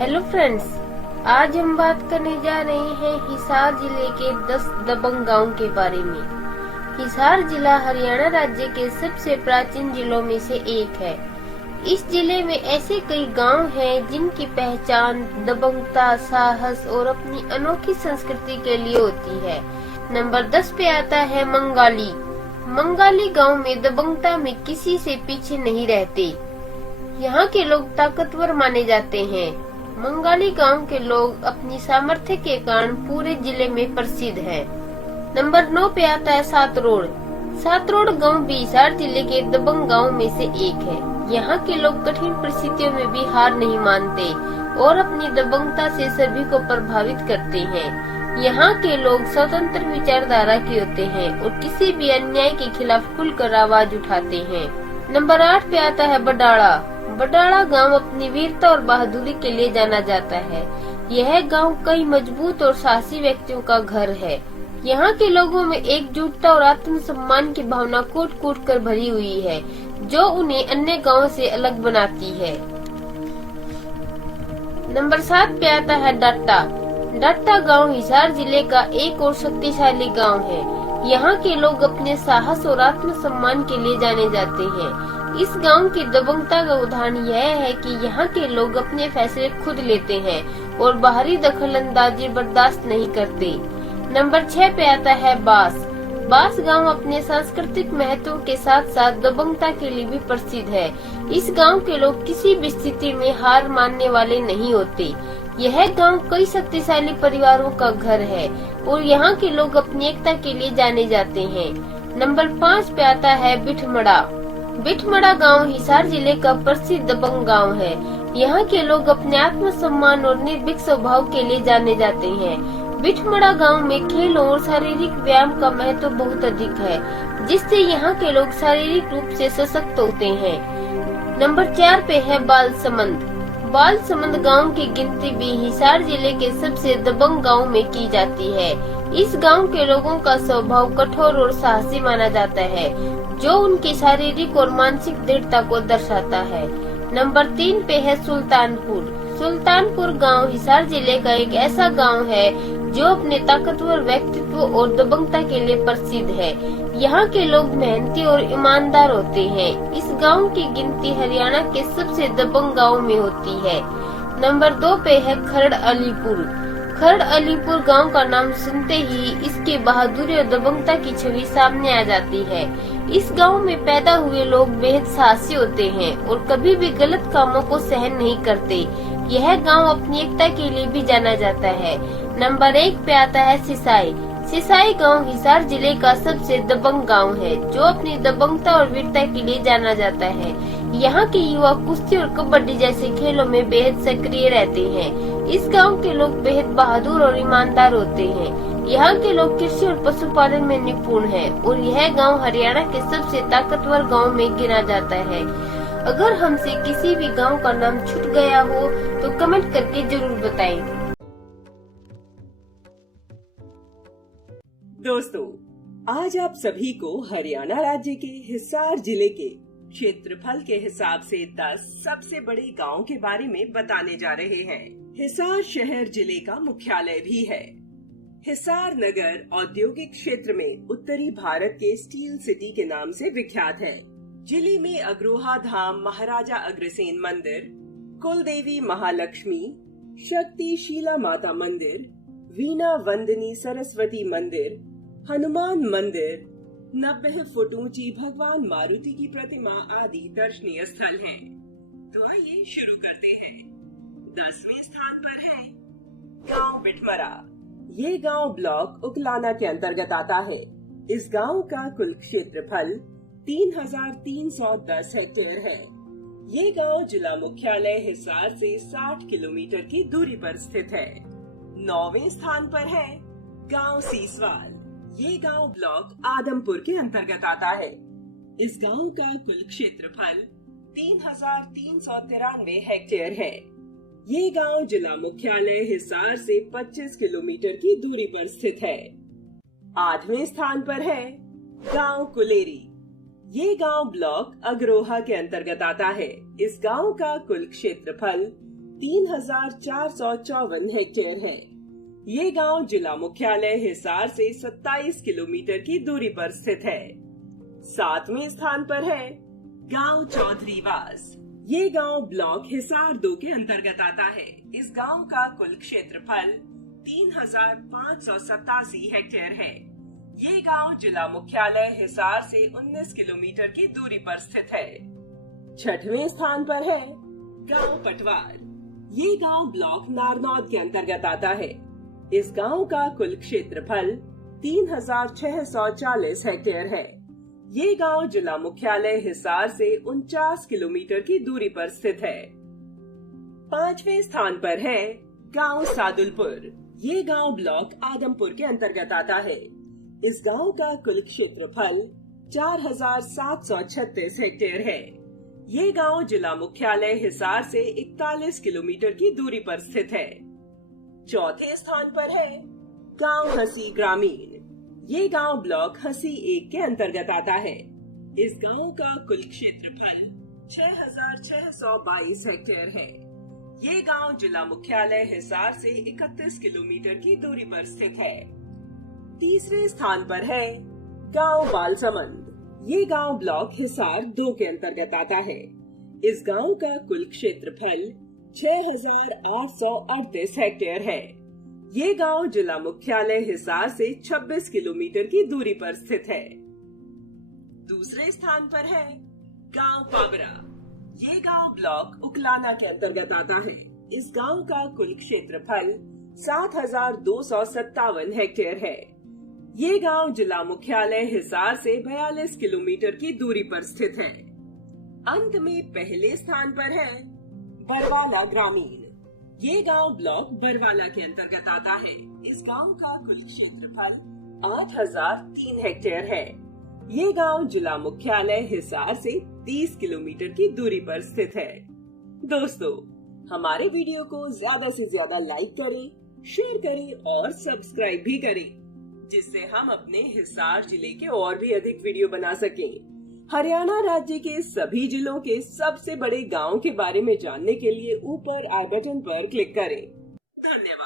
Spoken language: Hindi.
हेलो फ्रेंड्स, आज हम बात करने जा रहे हैं हिसार जिले के 10 दबंग गांव के बारे में। हिसार जिला हरियाणा राज्य के सबसे प्राचीन जिलों में से एक है। इस जिले में ऐसे कई गांव हैं जिनकी पहचान दबंगता, साहस और अपनी अनोखी संस्कृति के लिए होती है। नंबर 10 पे आता है मंगाली। मंगाली गांव में दबंगता में किसी से पीछे नहीं रहते। यहाँ के लोग ताकतवर माने जाते हैं। मंगाली गांव के लोग अपनी सामर्थ्य के कारण पूरे जिले में प्रसिद्ध हैं। नंबर 9 पे आता है सातरोड। सातरोड गांव भी हिसार जिले के दबंग गांव में से एक है। यहाँ के लोग कठिन परिस्थितियों में भी हार नहीं मानते और अपनी दबंगता से सभी को प्रभावित करते हैं। यहाँ के लोग स्वतंत्र विचारधारा के होते हैं और किसी भी अन्याय के खिलाफ खुलकर आवाज उठाते हैं। नंबर 8 पे आता है बडाड़ा। बडाड़ा गांव अपनी वीरता और बहादुरी के लिए जाना जाता है। यह गांव कई मजबूत और साहसी व्यक्तियों का घर है। यहाँ के लोगों में एकजुटता और आत्मसम्मान की भावना कूट-कूट कर भरी हुई है, जो उन्हें अन्य गांवों से अलग बनाती है। नंबर 7 पे आता है डाटा। डाटा गांव हिसार जिले का एक और शक्तिशाली गांव है। यहाँ के लोग अपने साहस और आत्मसम्मान के लिए जाने जाते हैं। इस गांव की दबंगता का उदाहरण यह है कि यहाँ के लोग अपने फैसले खुद लेते हैं और बाहरी दखलंदाजी बर्दाश्त नहीं करते। नंबर 6 पे आता है बास। बास गांव अपने सांस्कृतिक महत्व के साथ साथ दबंगता के लिए भी प्रसिद्ध है। इस गांव के लोग किसी भी स्थिति में हार मानने वाले नहीं होते। यह गांव कई शक्तिशाली परिवारों का घर है और यहाँ के लोग अपनी एकता के लिए जाने जाते हैं। नंबर 5 पे आता है बिठमड़ा। बिठमड़ा गांव हिसार जिले का प्रसिद्ध दबंग गांव है। यहाँ के लोग अपने आत्मसम्मान और निर्भीक स्वभाव के लिए जाने जाते हैं। बिठमड़ा गांव में खेलों और शारीरिक व्यायाम का महत्व बहुत अधिक है, जिससे यहाँ के लोग शारीरिक रूप से सशक्त होते हैं। नंबर 4 पे है बालसमंद। बालसमंद गांव की गिनती भी हिसार जिले के सबसे दबंग गांव में की जाती है। इस गांव के लोगों का स्वभाव कठोर और साहसी माना जाता है, जो उनकी शारीरिक और मानसिक दृढ़ता को दर्शाता है। नंबर 3 पे है सुल्तानपुर। सुल्तानपुर गांव हिसार जिले का एक ऐसा गांव है जो अपने ताकतवर व्यक्तित्व और दबंगता के लिए प्रसिद्ध है। यहाँ के लोग मेहनती और ईमानदार होते हैं। इस गांव की गिनती हरियाणा के सबसे दबंग गांव में होती है। नंबर 2 पे है खरड़ अलीपुर। खरड़ अलीपुर गांव का नाम सुनते ही इसके बहादुरी और दबंगता की छवि सामने आ जाती है। इस गांव में पैदा हुए लोग बेहद साहसी होते हैं और कभी भी गलत कामों को सहन नहीं करते। यह गांव अपनी एकता के लिए भी जाना जाता है। नंबर 1 पे आता है सिसाई। सिसाई गांव हिसार जिले का सबसे दबंग गांव है, जो अपनी दबंगता और वीरता के लिए जाना जाता है। यहाँ के युवा कुश्ती और कबड्डी जैसे खेलों में बेहद सक्रिय रहते हैं। इस गांव के लोग बेहद बहादुर और ईमानदार होते हैं। यहाँ के लोग कृषि और पशुपालन में निपुण हैं और यह गांव हरियाणा के सबसे ताकतवर गांव में गिना जाता है। अगर हमसे किसी भी गांव का नाम छूट गया हो तो कमेंट करके जरूर बताएं। दोस्तों, आज आप सभी को हरियाणा राज्य के हिसार जिले के क्षेत्रफल के हिसाब से 10 सबसे बड़े गांव के बारे में बताने जा रहे हैं। हिसार शहर जिले का मुख्यालय भी है। हिसार नगर औद्योगिक क्षेत्र में उत्तरी भारत के स्टील सिटी के नाम से विख्यात है। जिले में अग्रोहा धाम महाराजा अग्रसेन मंदिर, कुल देवी महालक्ष्मी, शक्ति शीला माता मंदिर, वीणा वंदनी सरस्वती मंदिर, हनुमान मंदिर, 90 फुट ऊंची भगवान मारुति की प्रतिमा आदि दर्शनीय स्थल हैं। तो आइए शुरू करते हैं। 10वें स्थान पर है गांव बिठमड़ा। ये गांव ब्लॉक उकलाना के अंतर्गत आता है। इस गांव का कुल क्षेत्रफल 3310 हेक्टेयर है। ये गांव जिला मुख्यालय हिसार से 60 किलोमीटर की दूरी पर स्थित है। 9वें स्थान पर है गांव सीसवाल। ये गांव ब्लॉक आदमपुर के अंतर्गत आता है। इस गांव का कुल क्षेत्रफल 3393 हेक्टेयर है। ये गांव जिला मुख्यालय हिसार से 25 किलोमीटर की दूरी पर स्थित है। 8वें स्थान पर है गांव कुलेरी। ये गांव ब्लॉक अग्रोहा के अंतर्गत आता है। इस गांव का कुल क्षेत्रफल 3,454 हेक्टेयर है। ये गांव जिला मुख्यालय हिसार से 27 किलोमीटर की दूरी पर स्थित है। 7वें स्थान पर है गांव चौधरीवास। ये गांव ब्लॉक हिसार 2 के अंतर्गत आता है। इस गांव का कुल क्षेत्रफल 3,587 हेक्टेयर है। ये गांव जिला मुख्यालय हिसार से 19 किलोमीटर की दूरी पर स्थित है। 6वें स्थान पर है गांव पटवार। ये गांव ब्लॉक नारनौद के अंतर्गत आता है। इस गांव का कुल क्षेत्रफल 3,640 हेक्टेयर है। ये गांव जिला मुख्यालय हिसार से 49 किलोमीटर की दूरी पर स्थित है। 5वें स्थान पर है गांव सादुलपुर। ये गांव ब्लॉक आदमपुर के अंतर्गत आता है। इस गांव का कुल क्षेत्रफल 4,736 हेक्टेयर है। ये गांव जिला मुख्यालय हिसार से 41 किलोमीटर की दूरी पर स्थित है। 4थे स्थान पर है गांव हसी ग्रामीण। ये गांव ब्लॉक हसी 1 के अंतर्गत आता है। इस गांव का कुल क्षेत्रफल 6,622 हेक्टेयर है। ये गांव जिला मुख्यालय हिसार से 31 किलोमीटर की दूरी पर स्थित है। 3रे स्थान पर है गांव बालसमंद। ये गांव ब्लॉक हिसार 2 के अंतर्गत आता है। इस गांव का कुल क्षेत्रफल 6,838 हेक्टेयर है। ये गांव जिला मुख्यालय हिसार से 26 किलोमीटर की दूरी पर स्थित है। 2रे स्थान पर है गांव पाबरा। ये गांव ब्लॉक उकलाना के अंतर्गत आता है। इस गांव का कुल क्षेत्रफल 7,257 हेक्टेयर है। ये गांव जिला मुख्यालय हिसार से 42 किलोमीटर की दूरी पर स्थित है। अंत में पहले स्थान पर है बरवाला ग्रामीण। ये गांव ब्लॉक बरवाला के अंतर्गत आता है। इस गांव का कुल क्षेत्रफल 8,003 हेक्टेयर है। ये गांव जिला मुख्यालय हिसार से 30 किलोमीटर की दूरी पर स्थित है। दोस्तों, हमारे वीडियो को ज्यादा से ज्यादा लाइक करें, शेयर करें और सब्सक्राइब भी करें, जिससे हम अपने हिसार जिले के और भी अधिक वीडियो बना सकें। हरियाणा राज्य के सभी जिलों के सबसे बड़े गांव के बारे में जानने के लिए ऊपर आई बटन पर क्लिक करें। धन्यवाद।